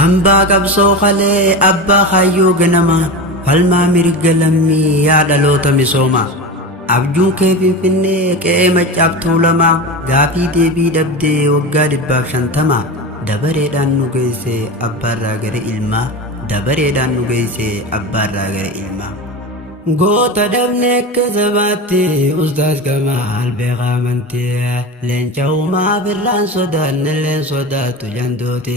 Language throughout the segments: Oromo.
hambaa qabsoo qalee abbaa kaayyoo ganama falmaa mirga lammii yaa dhaloota misooma abjuun kee finfinnee qe'ee maccaabtuu lama gaafii deebii dhabdee waggaa 150 dabareedhaan nu geesse abbaarraa gara ilmaa dabareedhaan nu geesse abbaarraa gara ilmaa goota dhabne akka sabaatti ustaas Kamaal beekamantee leenca uumaa birraan sodaanne leen sodaatu jandooti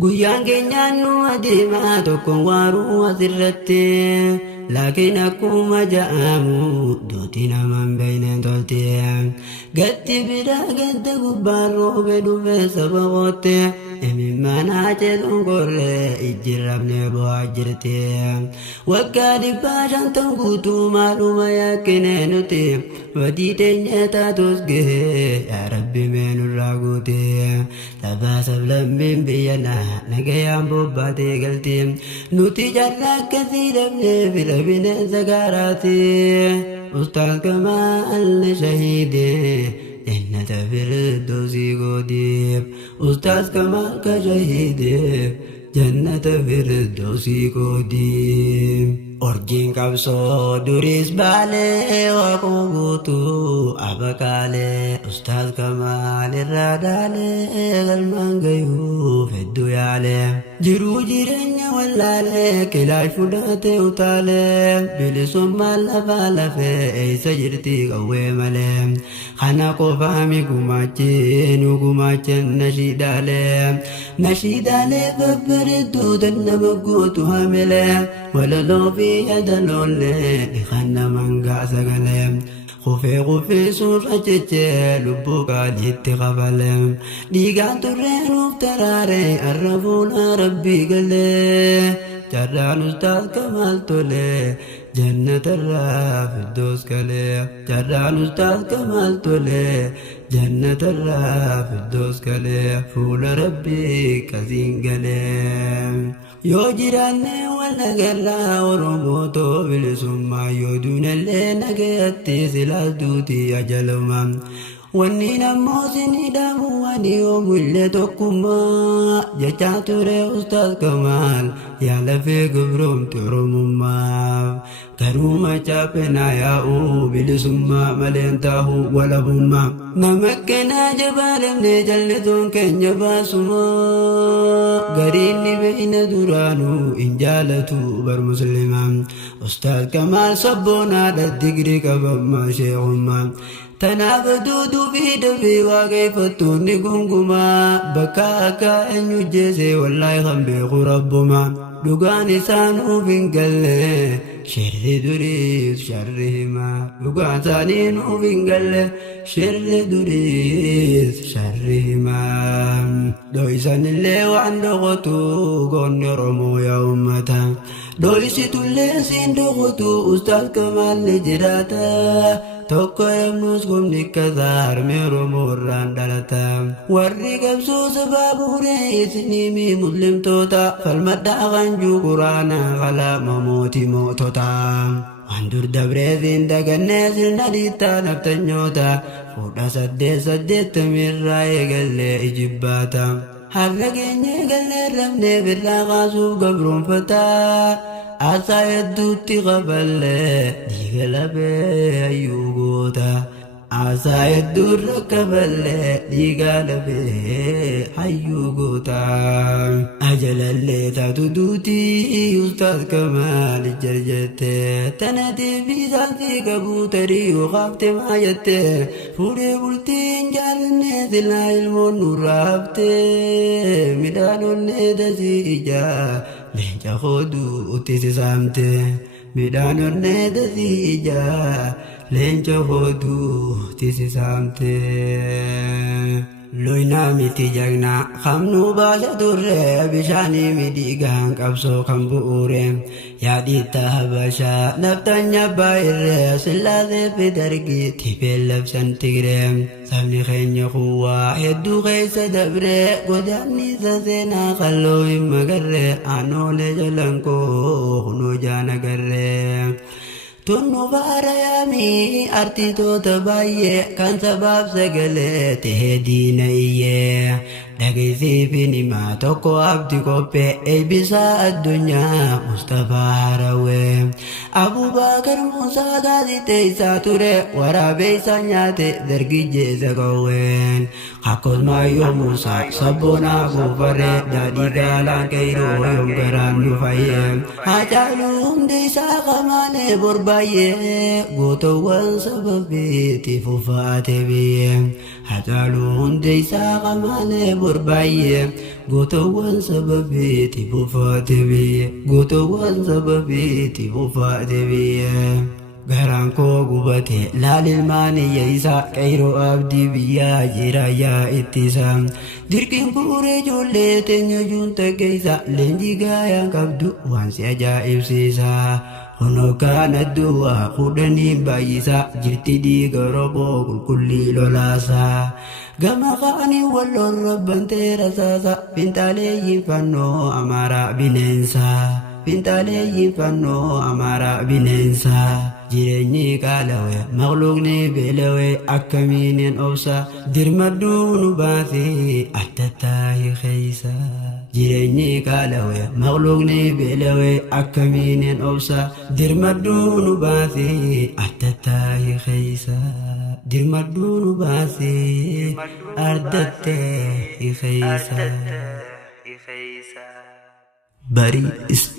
guyyaan keenyaan nu adeemaa tokkoon waaruu asirratti laakiin akkuma ja'amu duuti namaan beeyneen tolti gatti biraa gadda gubbaan roobe dhufe saba qootte imimmanaa jedhuun korree ijjirrabne bu'aa jirti waggaa 500 guutuu maaluma yakkine nuti badii teenya taatus gahee yaa rabbi meenurraa guute sabaa sablammiin biyyana nagayaan bobbaatee galti nuti jarra akkasii dhabnee fira bineensa gaaraati ustaas Kamaal shahiidee جنة فردوس قدير أستاذ كمال كشهيد جنة فردوس قدير أرجين كبسو دوريس بالي وقوتو أبكالي أستاذ كمال الرادالي المانجيو في الدويالي جرو جيرنيا والالي كلاي فداتي وطالي بلسوم مالفالفي اي سجرتي قوي ملي خانا قفامي قماچين نشيدالي ببردو دنبقوتو هملي وللو في يدلولي خانا منقع سقلي خفي سورة لبوك عديت قبلهم ديقان ترين وفتراري الرفونا ربي قلي جران أستاذ كمال تولي جنة الراف الدوس كلي جران أستاذ كمال تولي جنة الراف الدوس كلي فول ربي كزين قلي يو جيراني ولا قلا ورموتو بالسما يودون اللي نقيتي سلاس دوتي أجلما واني نموسني دامو واني يوم اللي تقوما جاتو ري أستاذ كمال يا لفي قبرم ترمما كروما چاپنا يا او بالسما ملينتاهو ولا بما نمكنا جبال من جلدون كن جباسما غريني بين درانو انجالتو بر مسلما أستاذ كمال صبونا للدقري كبما شيخما تنابدو في دبي وكيفتو نقنقما بكاكا ان يجيسي والله خنبيق ربما لقاني سانو فنقل شر دريس شرهما لقان سانينو فنقل شر دريس شرهما دويسان اللي وعندغتو قن رمو يا أمتا دويسي اللي سندغتو أستاذ كمال نجراتا tokko yemnus gumni kazar mero morran dalata warri qabsu sababure isnimi muslim tota falmadda ganju qur'ana khala mamoti motota wandur dabre zindaganne zinadita naftanyota fuda sadde mirra egalle ijibata harragenye galle ramne birra qasu gabrun fata أسايدوتي قبل ديغلبي أيوغوتا أسايدو ركبل ديغلبي أيوغوتا أجل اللي تدودوتي أستاذ كمال جرجتي تنادي بيزاتي كبوتري وخافت ما جتي فوري بلتين جالني ذلا المون ورابتي ميدانو ندزيجا لينجا خودو أتيسي سامتي ميدانو ندزيجا لينجا خودو أتيسي سامتي لوينا ميتي جاغنا خمنو باشا دوري بشاني ميديغان قبسو كمبوري يادي تهبشا نفتن بايري سلازي في درقي تيبيل لبسن تيغري سامني خين يخوا يدو غيس دبري قدامني سسينا خلو مغري آنو لجلنكو خنو جانا غري تونو باريامي أرتي تو تبايي كان سباب سجلت هدينا إيه dhageessii fi nimaa tokko abdi qophee eebbisaa addunyaa Mustafaa Harawee. Abubakar Musaa gaazixeessaa ture waraabessa nyaate dargaggeessa qawween. Akkasumayyoo Musaa sabboonaa buufaree daadhii gaalaan qeyroo yoom garaan nu fayyee. Haacaaluu hundi isaa qamaanee borbaayyee gootawwan sababeetiif uffaate biyyee. Haacaaluu hundi isaa qamaanee borbaayyee gootawwan sababeetiif uffaate biyyee. Gootawwan sababeetiif uffaate biyyee. Garaan koo gubate laal ilmaan iyya qeyroo abdii biyyaa jiraayyaa ittisa. Dirqiin bu'uuree ijoollee teenya juunta keessa leenjii gaayaan qabdu waan si ajaa'ibsiisa. Honookaan adduwaa fuudhanii baay'isa jirti dhiiga rooboo qulqullii lolaasa. Gama qaanii walloon rabbantee rasaasa finxaaleeyyiin fannoo amaaraa bineensa. Finxaaleeyyiin fannoo amaaraa bineensa. Jireenyi qaala'ee maqluuqni beela'ee akkamiin obsa dirmadduu nu baasee adda taa'e keessa. Jireenyi qaala'ee maqluuqni beela'ee akkamiin obsa dirmadduu nu baasee adda taa'e keessa. Dirmadduu nu baasee adda taa'e keessa. Bari